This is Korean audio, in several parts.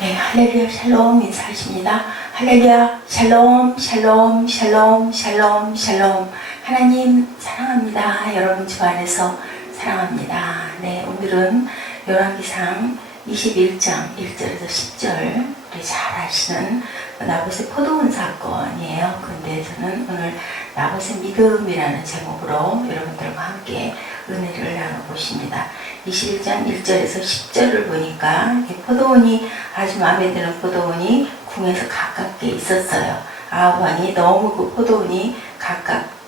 네, 할렐루야 샬롬 인사하십니다. 할렐루야 샬롬 샬롬 샬롬 샬롬 샬롬. 하나님 사랑합니다. 여러분 주 안에서 사랑합니다. 네, 오늘은 열왕기상 21장 1절에서 10절 우리 잘 아시는 나봇의 포도원 사건이에요. 근데 저는 오늘 나봇의 믿음이라는 제목으로 여러분들과 함께 은혜를 나눠보십니다. 21장 1절에서 10절을 보니까 포도원이 아주 마음에 드는 포도원이 궁에서 가깝게 있었어요. 아합 왕이 너무 그 포도원이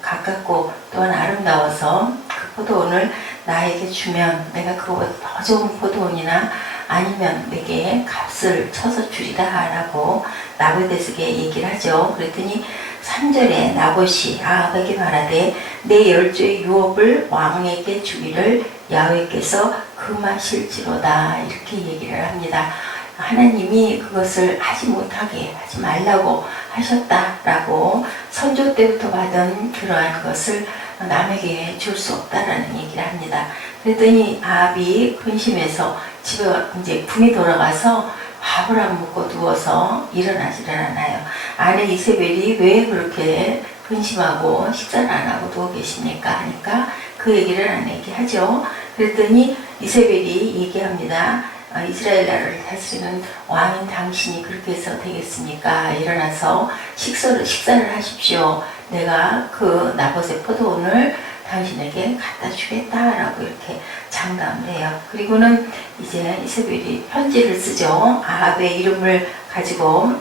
가깝고 또한 아름다워서 그 포도원을 나에게 주면 내가 그거보다 더 좋은 포도원이나 아니면 내게 값을 쳐서 주리라 라고 나봇에게 얘기를 하죠. 그랬더니 3절에 나봇이 아합에게 말하되 내 열조의 유업을 왕에게 주기를 야훼께서 금하실지로다 이렇게 얘기를 합니다. 하나님이 그것을 하지 못하게 하지 말라고 하셨다라고 선조 때부터 받은 그러한 것을 남에게 줄 수 없다라는 얘기를 합니다. 그랬더니 아합이 근심해서 집에 이제 궁에 돌아가서 밥을 안 먹고 누워서 일어나질 않아요. 아내 이세벨이 왜 그렇게 근심하고 식사를 안 하고 누워 계십니까? 하니까 그 얘기를 아내에게 하죠. 그랬더니 이세벨이 얘기합니다. 이스라엘 나라를 다스리는 왕인 당신이 그렇게 해서 되겠습니까? 일어나서 식사를 하십시오. 내가 그 나봇의 포도원을 당신에게 갖다 주겠다라고 이렇게 장담을 해요. 그리고는 이제 이세벨이 편지를 쓰죠. 아합의 이름을 가지고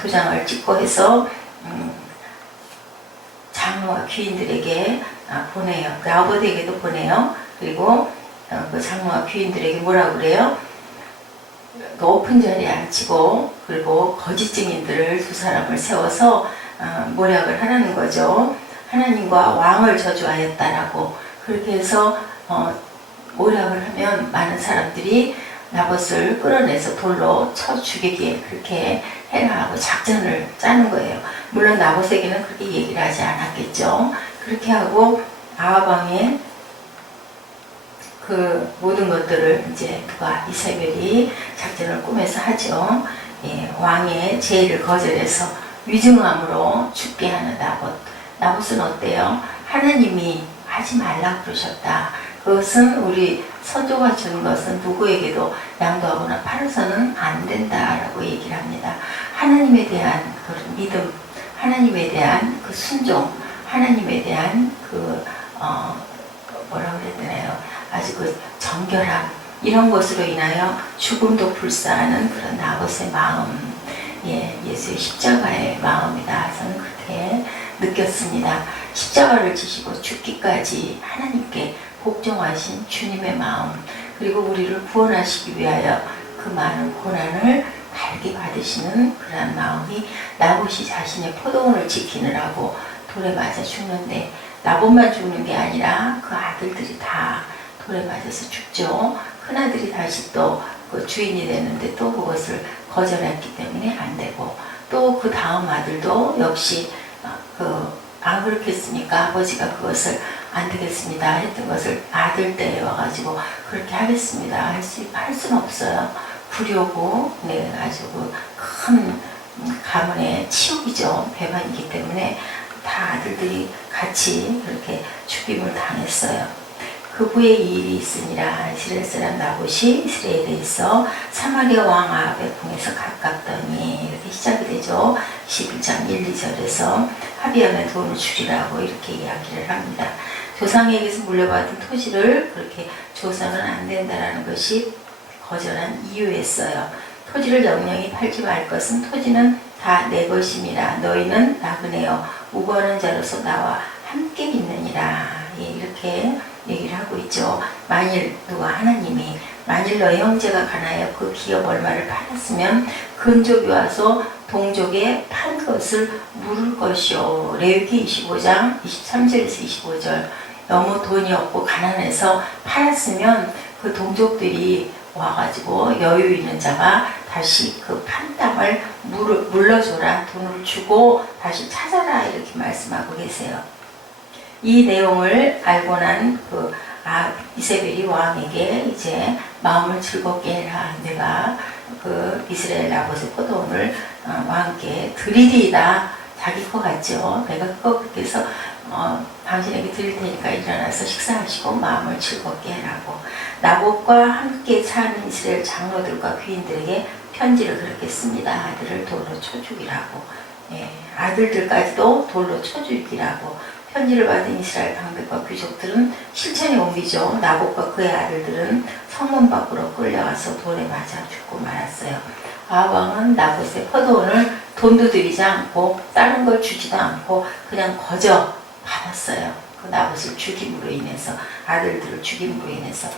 도장을 찍고 해서 장로와 귀인들에게 보내요. 나봇에게도 보내요. 그리고 그 장로와 귀인들에게 뭐라고 그래요? 높은 자리에 앉히고 그리고 거짓 증인들을 두 사람을 세워서 모략을 하라는 거죠. 하나님과 왕을 저주하였다라고 그렇게 해서 모략을 하면 많은 사람들이 나봇을 끌어내서 돌로 쳐 죽이게 그렇게 해라 하고 작전을 짜는 거예요. 물론 나봇에게는 그렇게 얘기를 하지 않았겠죠. 그렇게 하고 아합 왕의 그 모든 것들을 이제 누가 이세벨이 작전을 꾸며서 하죠. 예, 왕의 제의를 거절해서 위증함으로 죽게 하는 나봇. 나봇은 어때요? 하나님이 하지 말라 그러셨다. 그것은 우리 선조가 준 것은 누구에게도 양도하거나 팔아서는 안 된다라고 얘기를 합니다. 하나님에 대한 그런 믿음, 하나님에 대한 그 순종, 하나님에 대한 그 뭐라고 그래야 되나요? 아주 그 정결함 이런 것으로 인하여 죽음도 불사하는 그런 나봇의 마음, 예수의 십자가의 마음이다. 저는 그렇게 느꼈습니다. 십자가를 지시고 죽기까지 하나님께 복종하신 주님의 마음, 그리고 우리를 구원하시기 위하여 그 많은 고난을 달게 받으시는 그런 마음이 나봇이 자신의 포도원을 지키느라고 돌에 맞아 죽는데 나봇만 죽는 게 아니라 그 아들들이 다 돌에 맞아서 죽죠. 큰아들이 다시 또 그 주인이 되는데 또 그것을 거절했기 때문에 안 되고 또 그 다음 아들도 역시 안 그렇겠습니까? 아버지가 그것을 안 되겠습니다 했던 것을 아들 때에 와가지고 그렇게 하겠습니다 할 수는 없어요. 불효고 아주 큰 가문의 치욕이죠. 배반이기 때문에 다 아들들이 같이 그렇게 죽임을 당했어요. 그 후에 이 일이 있으니라 이스라엘 사람 나봇이 이스라엘에 있어 사마리아 왕 아합의 궁에서 가깝더니 이렇게 시작이 되죠. 11장 1, 2절에서 합의하면 돈을 주리라고 이렇게 이야기를 합니다. 조상에게서 물려받은 토지를 그렇게 줘서는 안 된다라는 것이 거절한 이유였어요. 토지를 영영히 팔지 말 것은 토지는 다 내 것임이라 너희는 나그네여 우거하는 자로서 나와 함께 있느니라. 이렇게 얘기를 하고 있죠. 만일 만일 너희 형제가 가나여 그 기업 얼마를 팔았으면 근족이 와서 동족에 판 것을 물을 것이요. 레위기 25장 23절에서 25절. 너무 돈이 없고 가난해서 팔았으면 그 동족들이 와가지고 여유 있는 자가 다시 그 판 땅을 물러줘라. 돈을 주고 다시 찾아라. 이렇게 말씀하고 계세요. 이 내용을 알고 난 이세벨이 왕에게 이제 마음을 즐겁게 해라. 내가 그 이스라엘 나봇의 포도원을 왕께 드리리이다. 자기 거 같죠. 내가 그거 그렇게 해서 당신에게 드릴 테니까 일어나서 식사하시고 마음을 즐겁게 해라고. 나봇과 함께 사는 이스라엘 장로들과 귀인들에게 편지를 그렇게 씁니다. 아들을 돌로 쳐 죽이라고. 예, 아들들까지도 돌로 쳐 죽이라고. 편지를 받은 이스라엘 방백과 귀족들은 실천에 옮기죠. 나봇과 그의 아들들은 성문 밖으로 끌려가서 돌에 맞아 죽고 말았어요. 아합 왕은 나봇의 포도원을 돈도 들이지 않고 다른 걸 주지도 않고 그냥 거저 받았어요. 그 나봇을 죽임으로 인해서, 아들들을 죽임으로 인해서.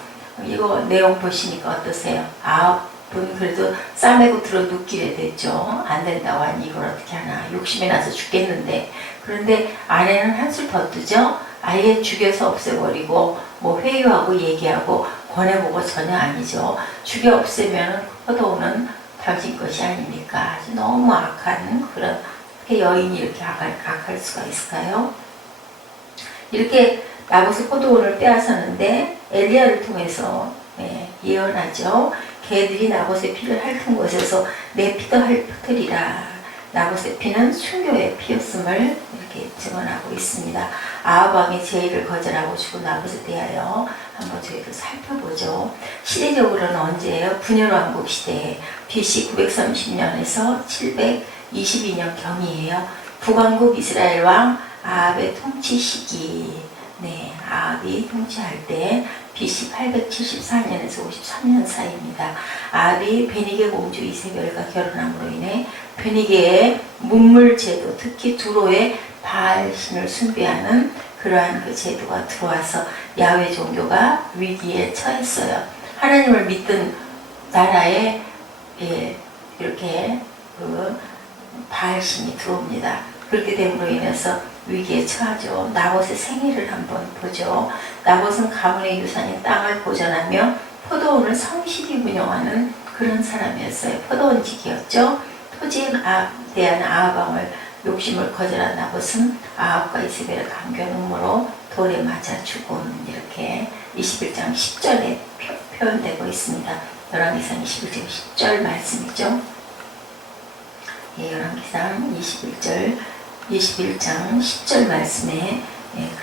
이거 내용 보시니까 어떠세요? 아합은 그래도 싸매고 들어 눕기래 됐죠. 안 된다고 하니 이걸 어떻게 하나, 욕심이 나서 죽겠는데. 그런데 아내는 한술 더 뜨죠. 아예 죽여서 없애버리고 뭐 회유하고 얘기하고 권해보고 전혀 아니죠. 죽여 없애면 포도원은 당신 것이 아닙니까? 아주 너무 악한 그런, 어떻게 여인이 이렇게 악할 수가 있을까요? 이렇게 나봇의 포도원을 빼앗았는데 엘리야를 통해서 예언하죠. 개들이 나봇의 피를 핥은 곳에서 내 피도 핥으리라. 나봇의 피는 순교의 피였음을 이렇게 증언하고 있습니다. 아합 왕의 제의를 거절하고 죽은 나봇에 대하여 한번 저희도 살펴보죠. 시대적으로는 언제예요? 분열왕국 시대, BC 930년에서 722년 경이에요. 북왕국 이스라엘 왕 아합의 통치 시기. 네, 아합이 통치할 때 BC 874년에서 53년 사이입니다. 아합이 베니게 공주 이세벨과 결혼함으로 인해 베니게의 문물 제도, 특히 두로의 바알신을 숭배하는 그러한 그 제도가 들어와서 야훼 종교가 위기에 처했어요. 하나님을 믿던 나라에 이렇게 그 바알신이 들어옵니다. 그렇게 됨으로 인해서 위기에 처하죠. 나봇의 생애를 한번 보죠. 나봇은 가문의 유산인 땅을 보존하며 포도원을 성실히 운영하는 그런 사람이었어요. 포도원직이었죠. 토지에 대한 아합 왕을 욕심을 거절한 나봇은 아합과 이세벨의 강경 음모로 돌에 맞아 죽은, 이렇게 21장 10절에 표현되고 있습니다. 열왕기상 21장 10절 말씀이죠. 예, 열왕기상 21장 10절 말씀에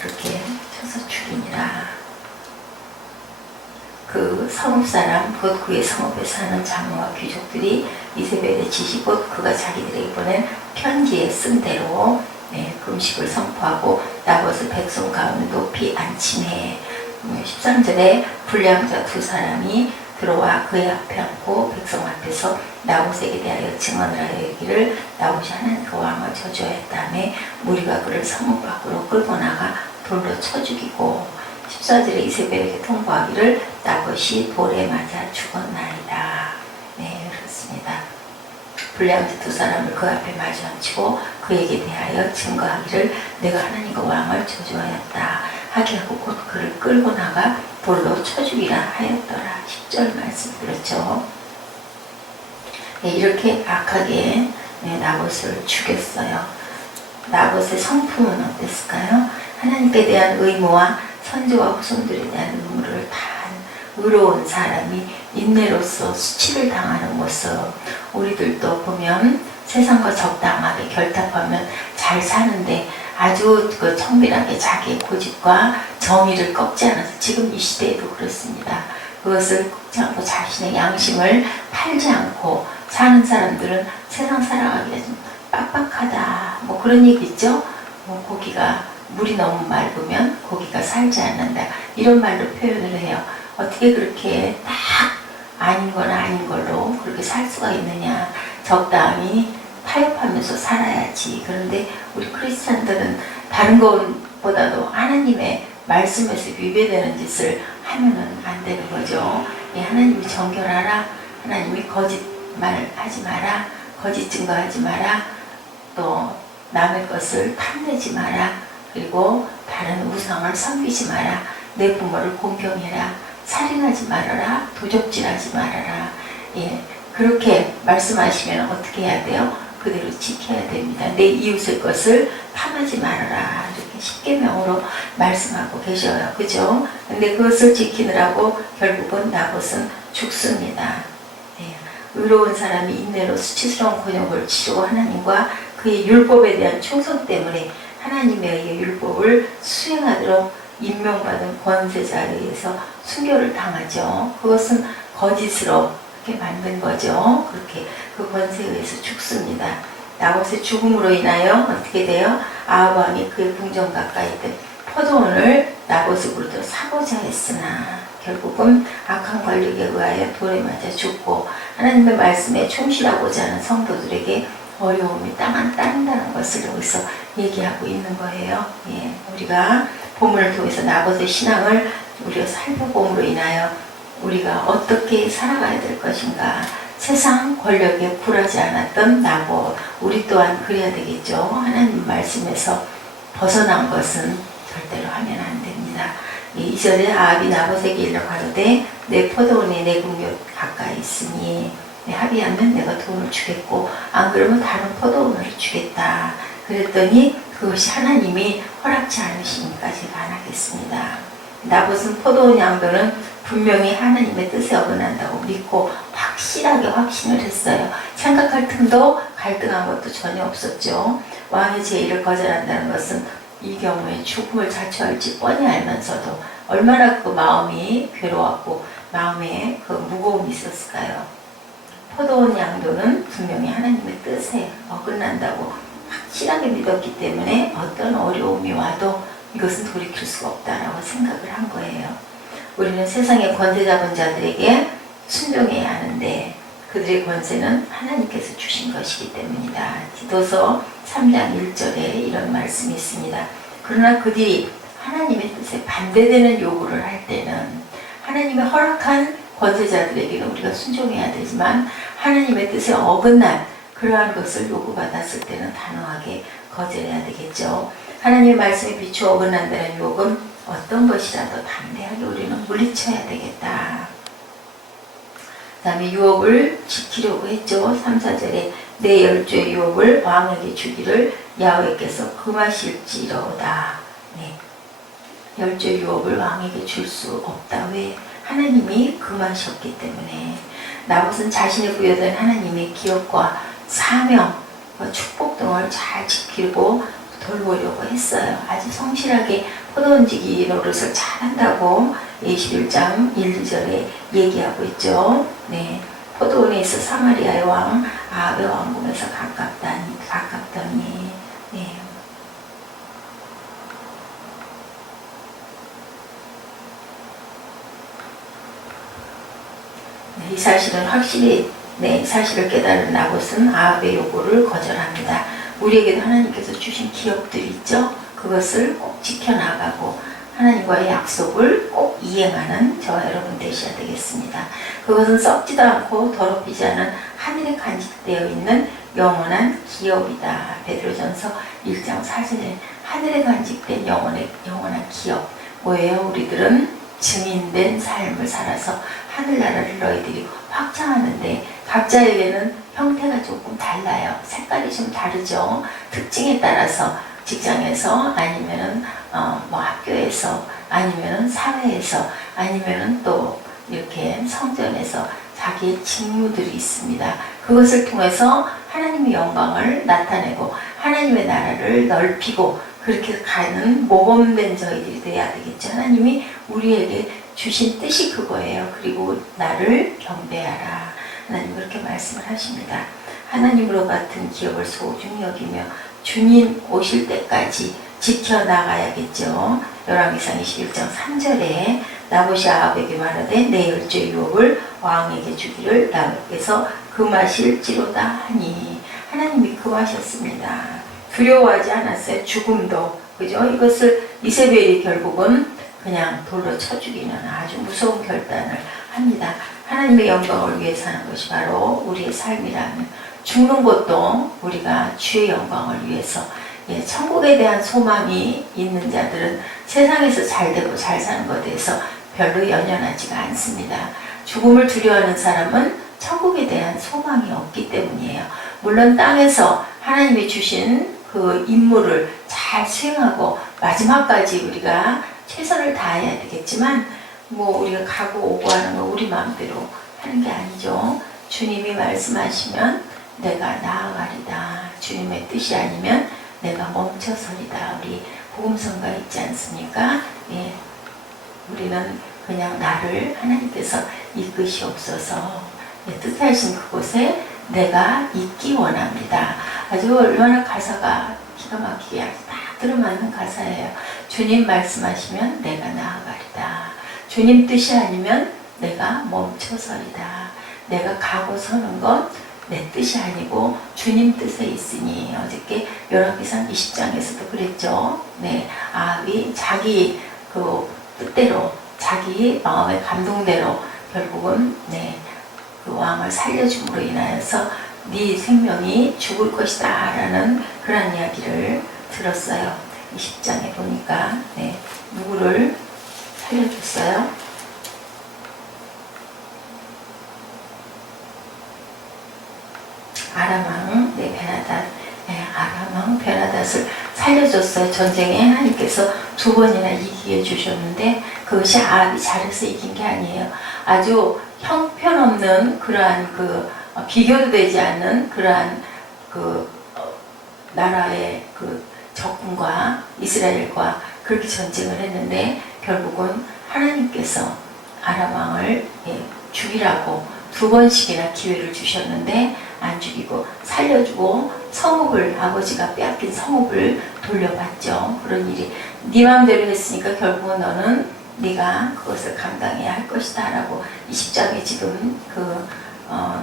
그렇게 쳐서 죽이니라. 그 성읍사람, 곧 그의 성읍에 사는 장로와 귀족들이 이세벨의 지시, 곧 그가 자기들에게 보낸 편지에 쓴 대로 금식을 선포하고 나봇을 백성 가운데 높이 앉히네. 13절에 불량자 두 사람이 들어와 그의 앞에 앉고 백성 앞에서 나봇에게 대하여 증언을 하여 이르기를 나봇이 하나님 그 왕을 저주하였다며 무리가 그를 성읍 밖으로 끌고 나가 돌로 쳐 죽이고, 14절에 이세벨에게 통보하기를 나봇이 돌에 맞아 죽었나이다. 네, 그렇습니다. 불량자 두 사람을 그 앞에 마주 앉히고 그에게 대하여 증거하기를 내가 하나님과 왕을 저주하였다 하게 하고 곧 그를 끌고 나가 돌로 쳐 죽이라 하였더라. 10절 말씀 그렇죠. 네, 이렇게 악하게 나봇을 죽였어요. 나봇의 성품은 어땠을까요? 하나님께 대한 의무와 선조와 후손들에 대한 의무를 다한 의로운 사람이 인내로서 수치를 당하는 모습. 우리들도 보면 세상과 적당하게 결탁하면 잘 사는데 아주 그 청빈하게 자기의 고집과 정의를 꺾지 않아서, 지금 이 시대에도 그렇습니다. 그것을 꺾지 않고 자신의 양심을 팔지 않고 사는 사람들은 세상 살아가기가 좀 빡빡하다, 뭐 그런 얘기 있죠. 뭐 고기가 물이 너무 맑으면 고기가 살지 않는다, 이런 말로 표현을 해요. 어떻게 그렇게 딱 아닌 거나 아닌 걸로 그렇게 살 수가 있느냐. 적당히 타협하면서 살아야지. 그런데 우리 크리스찬들은 다른 것보다도 하나님의 말씀에서 위배되는 짓을 하면은 안 되는 거죠. 하나님이 정결하라, 하나님이 거짓말 하지 마라, 거짓 증거하지 마라, 또 남의 것을 탐내지 마라, 그리고 다른 우상을 섬기지 마라, 내 부모를 공경해라, 살인하지 말아라, 도적질하지 말아라. 그렇게 말씀하시면 어떻게 해야 돼요? 그대로 지켜야 됩니다. 내 이웃의 것을 탐하지 말아라, 이렇게 십계명으로 말씀하고 계셔요. 그죠? 근데 그것을 지키느라고 결국은 나봇은 죽습니다. 의로운 사람이 인내로 수치스러운 곤욕을 치르고 하나님과 그의 율법에 대한 충성 때문에 하나님의 의해 율법을 수행하도록 임명받은 권세자에 의해서 순교를 당하죠. 그것은 거짓으로 만든 거죠. 그렇게 그 권세에 의해서 죽습니다. 나봇의 죽음으로 인하여 어떻게 돼요? 아합 왕이 그의 궁전 가까이 있던 포도원을 나봇으로부터 사고자 했으나 결국은 악한 권력에 의하여 돌에 맞아 죽고 하나님의 말씀에 충실하고자 하는 성도들에게 어려움이 따른다는 것을 여기서 얘기하고 있는 거예요. 예, 우리가 본문을 통해서 나봇의 신앙을 우리가 살펴봄으로 인하여 우리가 어떻게 살아가야 될 것인가. 세상 권력에 굴하지 않았던 나봇, 우리 또한 그래야 되겠죠. 하나님 말씀에서 벗어난 것은 절대로 하면 안 됩니다. 2절에 아합이 나봇에게 일러 가로되 내 포도원에 내 궁전 가까이 있으니 합의하면 내가 돈을 주겠고 안 그러면 다른 포도원을 주겠다. 그랬더니 그것이 하나님이 허락지 않으시니까 제가 안 하겠습니다. 나봇은 포도원 양도는 분명히 하나님의 뜻에 어긋난다고 믿고 확실하게 확신을 했어요. 생각할 틈도 갈등한 것도 전혀 없었죠. 왕의 제의를 거절한다는 것은 이 경우에 죽음을 자초할지 뻔히 알면서도 얼마나 그 마음이 괴로웠고 마음에 그 무거움이 있었을까요? 포도원 양도는 분명히 하나님의 뜻에 어긋난다고 확실하게 믿었기 때문에 어떤 어려움이 와도 이것은 돌이킬 수가 없다라고 생각을 한 거예요. 우리는 세상의 권세 잡은 자들에게 순종해야 하는데 그들의 권세는 하나님께서 주신 것이기 때문이다. 디도서 3장 1절에 이런 말씀이 있습니다. 그러나 그들이 하나님의 뜻에 반대되는 요구를 할 때는 하나님의 허락한 권세자들에게는 우리가 순종해야 되지만 하나님의 뜻에 어긋난 그러한 것을 요구받았을 때는 단호하게 거절해야 되겠죠. 하나님의 말씀에 비추어 어긋난다는 유혹은 어떤 것이라도 담대하게 우리는 물리쳐야 되겠다. 그 다음에 유혹을 지키려고 했죠. 3, 4절에 내 열조의 유혹을 왕에게 주기를 야훼께서 금하실지로다. 네. 열조의 유혹을 왕에게 줄 수 없다. 왜? 하나님이 금하셨기 때문에. 나봇은 자신의 부여된 하나님의 기업과 사명, 축복 등을 잘 지키고 돌보려고 했어요. 아주 성실하게 포도원 지기 노릇을 잘한다고 21장 1, 2절에 얘기하고 있죠. 네, 포도원에 있어 사마리아의 왕 아합의 왕궁에서 가깝더니 네. 이 사실은 확실히 사실을 깨달은 나봇은 아합의 요구를 거절합니다. 우리에게도 하나님께서 주신 기업들이 있죠. 그것을 꼭 지켜나가고 하나님과의 약속을 꼭 이행하는 저와 여러분 되셔야 되겠습니다. 그것은 썩지도 않고 더럽히지 않은 하늘에 간직되어 있는 영원한 기업이다. 베드로전서 1장 4절에 하늘에 간직된 영원한 기업. 뭐예요? 우리들은 증인된 삶을 살아서 하늘나라를 너희들이 확장하는데 각자에게는 형태가 조금 달라요. 색깔이 좀 다르죠. 특징에 따라서 직장에서 아니면은 뭐 학교에서 아니면은 사회에서 아니면은 또 이렇게 성전에서 자기의 직무들이 있습니다. 그것을 통해서 하나님의 영광을 나타내고 하나님의 나라를 넓히고 그렇게 가는 모범된 저희들이 돼야 되겠죠. 하나님이 우리에게 주신 뜻이 그거예요. 그리고 나를 경배하라. 하나님 그렇게 말씀을 하십니다. 하나님으로 같은 기업을 소중히 여기며 주님 오실 때까지 지켜나가야겠죠. 열왕기상 21장 3절에 나봇이 아합에게 말하되 내 열조의 유업을 왕에게 주기를 야훼께서 금하실지로다 하니 하나님이 금하셨습니다. 두려워하지 않았어요. 죽음도. 그죠? 이것을 이세벨이 결국은 그냥 돌로 쳐 죽이는 아주 무서운 결단을 합니다. 하나님의 영광을 위해 사는 것이 바로 우리의 삶이라면 죽는 것도 우리가 주의 영광을 위해서 천국에 대한 소망이 있는 자들은 세상에서 잘되고 잘 사는 것에 대해서 별로 연연하지가 않습니다. 죽음을 두려워하는 사람은 천국에 대한 소망이 없기 때문이에요. 물론 땅에서 하나님이 주신 그 임무를 잘 수행하고 마지막까지 우리가 최선을 다해야 되겠지만 뭐 우리가 가고 오고 하는 거 우리 마음대로 하는 게 아니죠. 주님이 말씀하시면 내가 나아가리다. 주님의 뜻이 아니면 내가 멈춰서리다. 우리 복음성가 있지 않습니까? 예. 우리는 그냥 나를 하나님께서 이끄시옵소서. 예, 뜻하신 그곳에 내가 있기 원합니다. 아주 얼마나 가사가 기가 막히게 딱 들어맞는 가사예요. 주님 말씀하시면 내가 나아가리다. 주님 뜻이 아니면 내가 멈춰서리다. 내가 가고 서는 건 내 뜻이 아니고 주님 뜻에 있으니. 어저께 열왕기상 20장에서도 그랬죠. 네, 아합이 자기 그 뜻대로 자기 마음의 감동대로 결국은 그 왕을 살려줌으로 인하여서 네 생명이 죽을 것이다 라는 그런 이야기를 들었어요. 20장에 보니까 누구를 살려줬어요? 아람왕 베나닷, 아람왕 베나닷을 살려줬어요. 전쟁에 하나님께서 2번이나 이기게 해주셨는데 그것이 아합이 잘해서 이긴 게 아니에요. 아주 형편없는 그러한 비교도 되지 않는 그러한 나라의 적군과 이스라엘과 그렇게 전쟁을 했는데 결국은 하나님께서 아람왕을 죽이라고 2번씩이나 기회를 주셨는데 안 죽이고 살려주고 성읍을, 아버지가 빼앗긴 성읍을 돌려받죠. 그런 일이 네 마음대로 했으니까 결국은 너는 네가 그것을 감당해야 할 것이다 라고 20장에 지금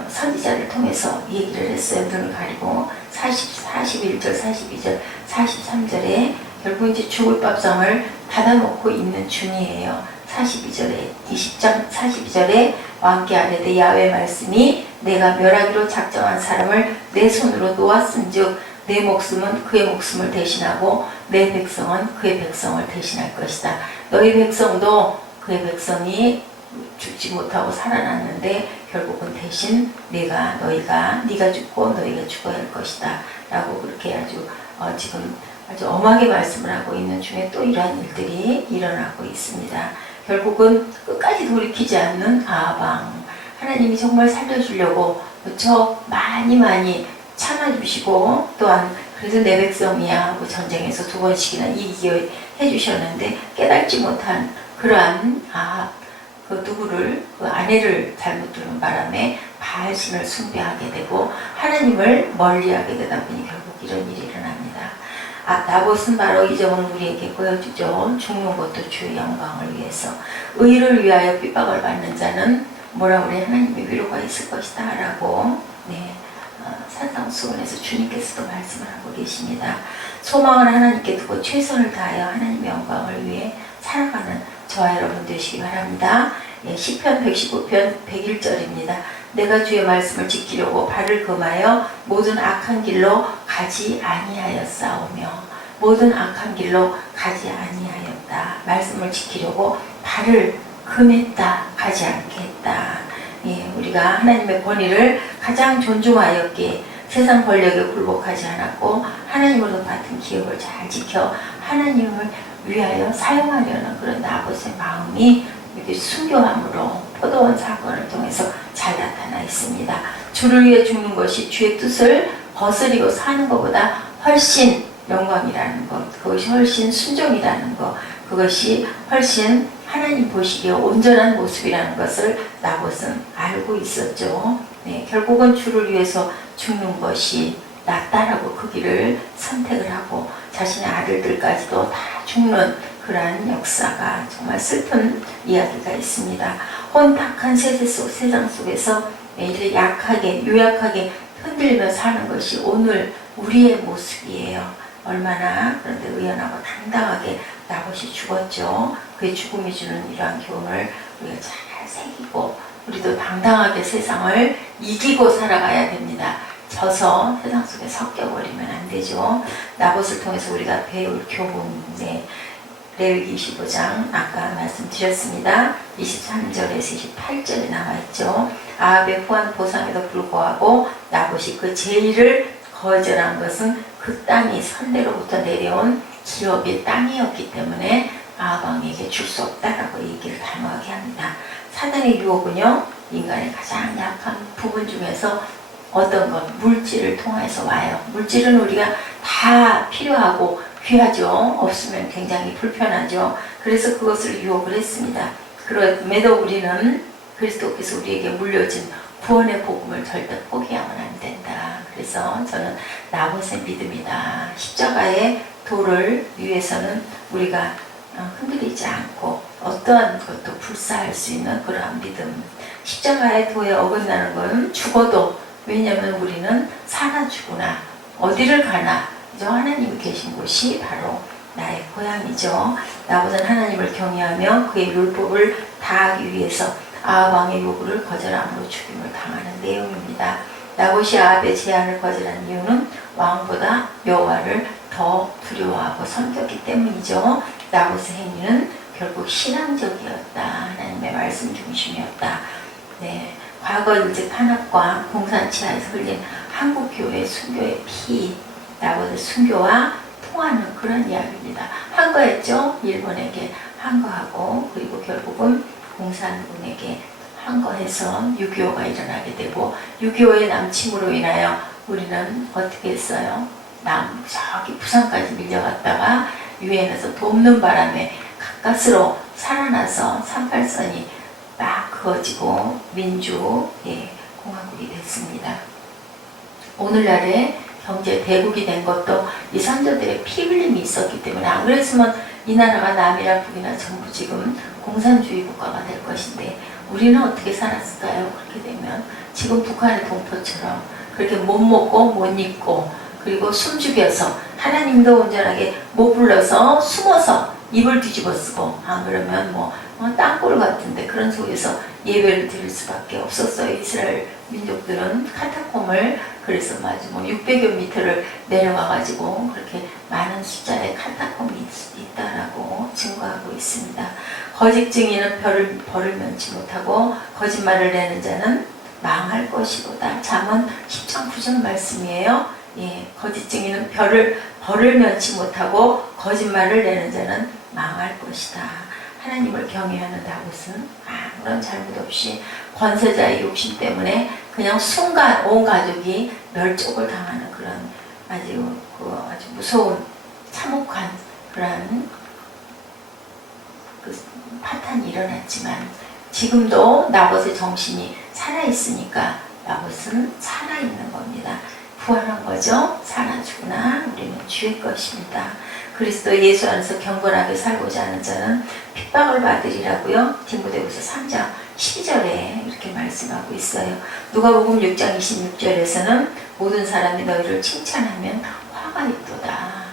선지자를 통해서 얘기를 했어요. 눈을 가리고 41절, 42절, 43절에 결국 이제 죽을 밥상을 닫아놓고 있는 중이에요. 42절에 20장 42절에 왕께 아뢰되 야훼 말씀이 내가 멸하기로 작정한 사람을 내 손으로 놓았은즉 내 목숨은 그의 목숨을 대신하고 내 백성은 그의 백성을 대신할 것이다. 너희 백성도 그의 백성이 죽지 못하고 살아났는데 결국은 대신 네가 죽고 너희가 죽어야 할 것이다 라고 그렇게 아주 지금 아주 엄하게 말씀을 하고 있는 중에 또 이러한 일들이 일어나고 있습니다. 결국은 끝까지 돌이키지 않는 아합왕, 하나님이 정말 살려주려고 무척 많이 참아주시고 또한 그래서 내 백성이야 하고 전쟁에서 2번씩이나 이기게 해주셨는데 깨닫지 못한 그러한 아합, 그 아내를 잘못 두는 바람에 바알신을 숭배하게 되고 하나님을 멀리하게 되다 보니 결국 이런 일이 일어납니다. 나봇은 바로 이 점을 우리에게 보여주죠. 죽는 것도 주의 영광을 위해서. 의를 위하여 핍박을 받는 자는 뭐라 그래? 하나님의 위로가 있을 것이다 라고 산상수훈에서 주님께서도 말씀을 하고 계십니다. 소망을 하나님께 두고 최선을 다하여 하나님의 영광을 위해 살아가는 저와 여러분 되시기 바랍니다. 시편 119편 101절입니다. 내가 주의 말씀을 지키려고 발을 금하여 모든 악한 길로 가지 아니하였사오며 모든 악한 길로 가지 아니하였다. 말씀을 지키려고 발을 금했다. 가지 않게 했다. 우리가 하나님의 권위를 가장 존중하였기에 세상 권력에 굴복하지 않았고 하나님으로부터 받은 기업을 잘 지켜 하나님을 위하여 사용하려는 그런 나봇의 마음이 이렇게 순교함으로 포도원 사건을 통해서 잘 나타나 있습니다. 주를 위해 죽는 것이 주의 뜻을 거스리고 사는 것보다 훨씬 영광이라는 것, 그것이 훨씬 순종이라는 것, 그것이 훨씬 하나님 보시기에 온전한 모습이라는 것을 나봇은 알고 있었죠. 결국은 주를 위해서 죽는 것이 낫다라고 그 길을 선택을 하고 자신의 아들들까지도 다 죽는 그러한 역사가 정말 슬픈 이야기가 있습니다. 혼탁한 세상 속에서 이제 약하게 유약하게 흔들며 사는 것이 오늘 우리의 모습이에요. 얼마나 그런데 의연하고 당당하게 나봇이 죽었죠. 그의 죽음이 주는 이러한 교훈을 우리가 잘 새기고 우리도 당당하게 세상을 이기고 살아가야 됩니다. 져서 세상 속에 섞여버리면 안 되죠. 나봇을 통해서 우리가 배울 교훈인데 레위기 25장 아까 말씀드렸습니다. 23절에서 28절에 나와있죠. 아합의 후한 보상에도 불구하고 나봇이 그 제의를 거절한 것은 그 땅이 선대로부터 내려온 기업의 땅이었기 때문에 아합 왕에게 줄 수 없다라고 얘기를 단호하게 합니다. 사단의 유혹은요, 인간의 가장 약한 부분 중에서 어떤 것, 물질을 통해서 와요. 물질은 우리가 다 필요하고 귀하죠. 없으면 굉장히 불편하죠. 그래서 그것을 유혹을 했습니다. 그럼에도 우리는 그리스도께서 우리에게 물려진 구원의 복음을 절대 포기하면 안 된다. 그래서 저는 나봇의 믿음이다. 십자가의 도를 위해서는 우리가 흔들리지 않고 어떠한 것도 불사할 수 있는 그러한 믿음. 십자가의 도에 어긋나는 건 죽어도, 왜냐하면 우리는 사나 죽으나 어디를 가나 저 하나님이 계신 곳이 바로 나의 고향이죠. 나보다는 하나님을 경외하며 그의 율법을 다하기 위해서 아합 왕의 요구를 거절함으로 죽임을 당하는 내용입니다. 나봇이 아합의 제안을 거절한 이유는 왕보다 여호와를 더 두려워하고 섬겼기 때문이죠. 나봇의 행위는 결국 신앙적이었다. 하나님의 말씀 중심이었다. 네, 과거 일제 탄압과 공산치하에서 흘린 한국교회 순교의 피, 나봇의 순교와 통하는 그런 이야기입니다. 항거했죠. 일본에게 항거하고, 그리고 결국은 공산군에게 항거해서 6.25가 일어나게 되고, 6.25의 남침으로 인하여 우리는 어떻게 했어요? 저기 부산까지 밀려갔다가 유엔에서 돕는 바람에 가까스로 살아나서 38선이 막 그어지고 민주공화국이 됐습니다. 오늘날의 경제 대국이 된 것도 이 선조들의 피 흘림이 있었기 때문에, 안 그랬으면 이 나라가 남이나 북이나 전부 지금 공산주의 국가가 될 것인데 우리는 어떻게 살았을까요? 그렇게 되면 지금 북한의 동포처럼 그렇게 못 먹고 못 입고, 그리고 숨죽여서 하나님도 온전하게 못 불러서 숨어서 입을 뒤집어 쓰고, 안 그러면 땅굴 같은데 그런 속에서 예배를 드릴 수밖에 없었어요. 이스라엘 민족들은 카타콤을, 그래서 마치 600여 미터를 내려와가지고 그렇게 많은 숫자의 카타콤이 있다라고 증거하고 있습니다. 거짓 증인은 벌을 면치 못하고 거짓말을 내는 자는 망할 것이로다. 잠언 10장 9절 말씀이에요. 예, 거짓 증인은 벌을 면치 못하고 거짓말을 내는 자는 망할 것이다. 하나님을 경외하는 다윗은 아무런 잘못 없이 권세자의 욕심 때문에 그냥 순간 온 가족이 멸족을 당하는 그런 아주 무서운 참혹한 그런 파탄이 일어났지만, 지금도 나봇의 정신이 살아있으니까 나봇은 살아있는 겁니다. 부활한 거죠. 사나 죽으나 우리는 주의 것입니다. 그리스도 예수 안에서 경건하게 살고자 하는 자는 핍박을 받으리라고요. 디모데후서 3장 12절에 이렇게 말씀하고 있어요. 누가복음 6장 26절에서는 모든 사람이 너희를 칭찬하면 화가 있도다.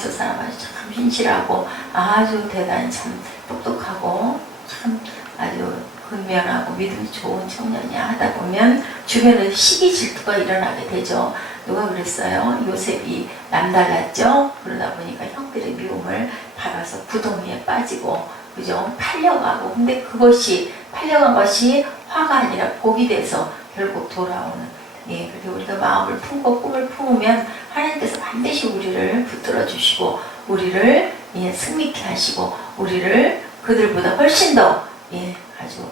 저 사람 아주 참 신실하고 아주 대단히 참 똑똑하고 참 아주 근면하고 믿음 좋은 청년이야 하다 보면 주변에 시기 질투가 일어나게 되죠. 누가 그랬어요? 요셉이 남달랐죠? 그러다 보니까 형들의 미움을 받아서 구덩이에 빠지고, 그죠? 팔려가고, 근데 그것이 팔려간 것이 화가 아니라 복이 돼서 결국 돌아오는, 예, 그렇게 우리가 마음을 품고 꿈을 품으면 하나님께서 반드시 우리를 붙들어 주시고 우리를 승리케 하시고 우리를 그들보다 훨씬 더 아주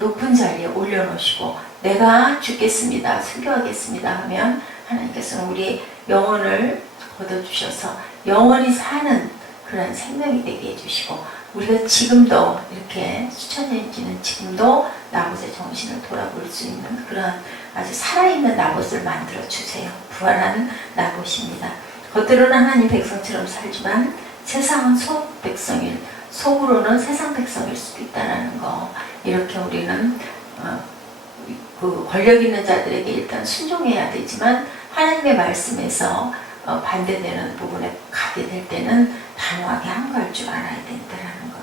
높은 자리에 올려놓으시고, 내가 죽겠습니다, 순교하겠습니다 하면 하나님께서는 우리 영혼을 거둬주셔서 영원히 사는 그런 생명이 되게 해주시고, 우리가 지금도 이렇게 수천 년 지는 지금도 나봇의 정신을 돌아볼 수 있는 그런 아주 살아있는 나봇을 만들어 주세요. 부활한 나봇입니다. 겉으로는 하나님 백성처럼 살지만 세상은 속 백성일, 속으로는 세상 백성일 수도 있다는 거, 이렇게 우리는 그 권력 있는 자들에게 일단 순종해야 되지만 하나님의 말씀에서 반대되는 부분에 가게 될 때는 단호하게 항거할 줄 알아야 된다는 것.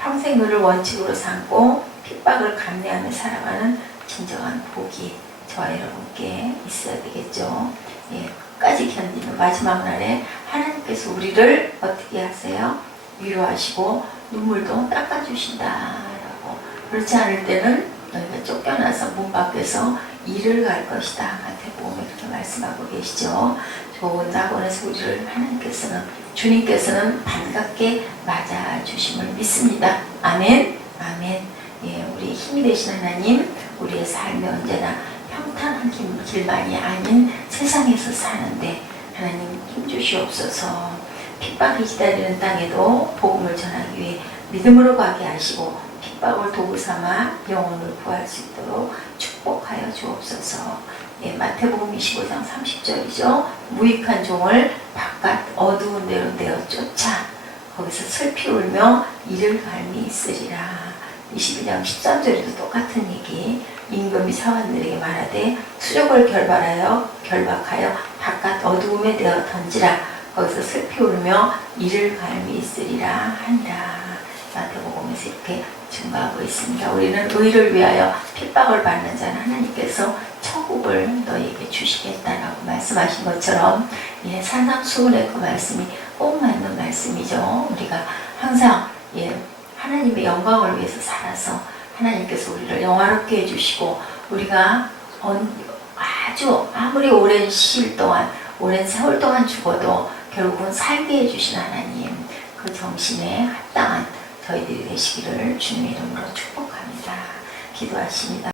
평생 그를 원칙으로 삼고 핍박을 감내하며 살아가는 진정한 복이 저와 여러분께 있어야 되겠죠. 예, 끝까지 견디는 마지막 날에 하나님께서 우리를 어떻게 하세요? 위로하시고 눈물도 닦아주신다라고. 그렇지 않을 때는 너희가 쫓겨나서 문 밖에서 일을 갈 것이다. 마태복음에 이렇게 말씀하고 계시죠. 좋은 낙원에서 우리를 하나님께서는, 주님께서는 반갑게 맞아주심을 믿습니다. 아멘. 아멘. 예, 우리 힘이 되신 하나님, 우리의 삶이 언제나 평탄한 길만이 아닌 세상에서 사는데 하나님 힘주시옵소서. 핍박이 기다리는 땅에도 복음을 전하기 위해 믿음으로 가게 하시고 핍박을 도구 삼아 영혼을 구할 수 있도록 축복하여 주옵소서. 예, 마태복음 25장 30절이죠. 무익한 종을 바깥 어두운 데로 내어 쫓아 거기서 슬피 울며 이를 갈미 있으리라. 22장 13절에도 똑같은 얘기. 임금이 사관들에게 말하되 수족을 결박하여 바깥 어두움에 내어 던지라. 거기서 슬피 울며 이를 갈미 있으리라 하니라. 마태복음에서 이렇게 증거하고 있습니다. 우리는 의를 위하여 핍박을 받는 자는 하나님께서 천국을 너에게 주시겠다라고 말씀하신 것처럼 예, 산상수훈의 그 말씀이 꼭 맞는 말씀이죠. 우리가 항상 예, 하나님의 영광을 위해서 살아서 하나님께서 우리를 영화롭게 해주시고 우리가 아주 아무리 오랜 시일 동안 오랜 세월 동안 죽어도 결국은 살게 해주신 하나님, 그 정신에 합당한 저희들이 되시기를 주님의 이름으로 축복합니다. 기도하십니다.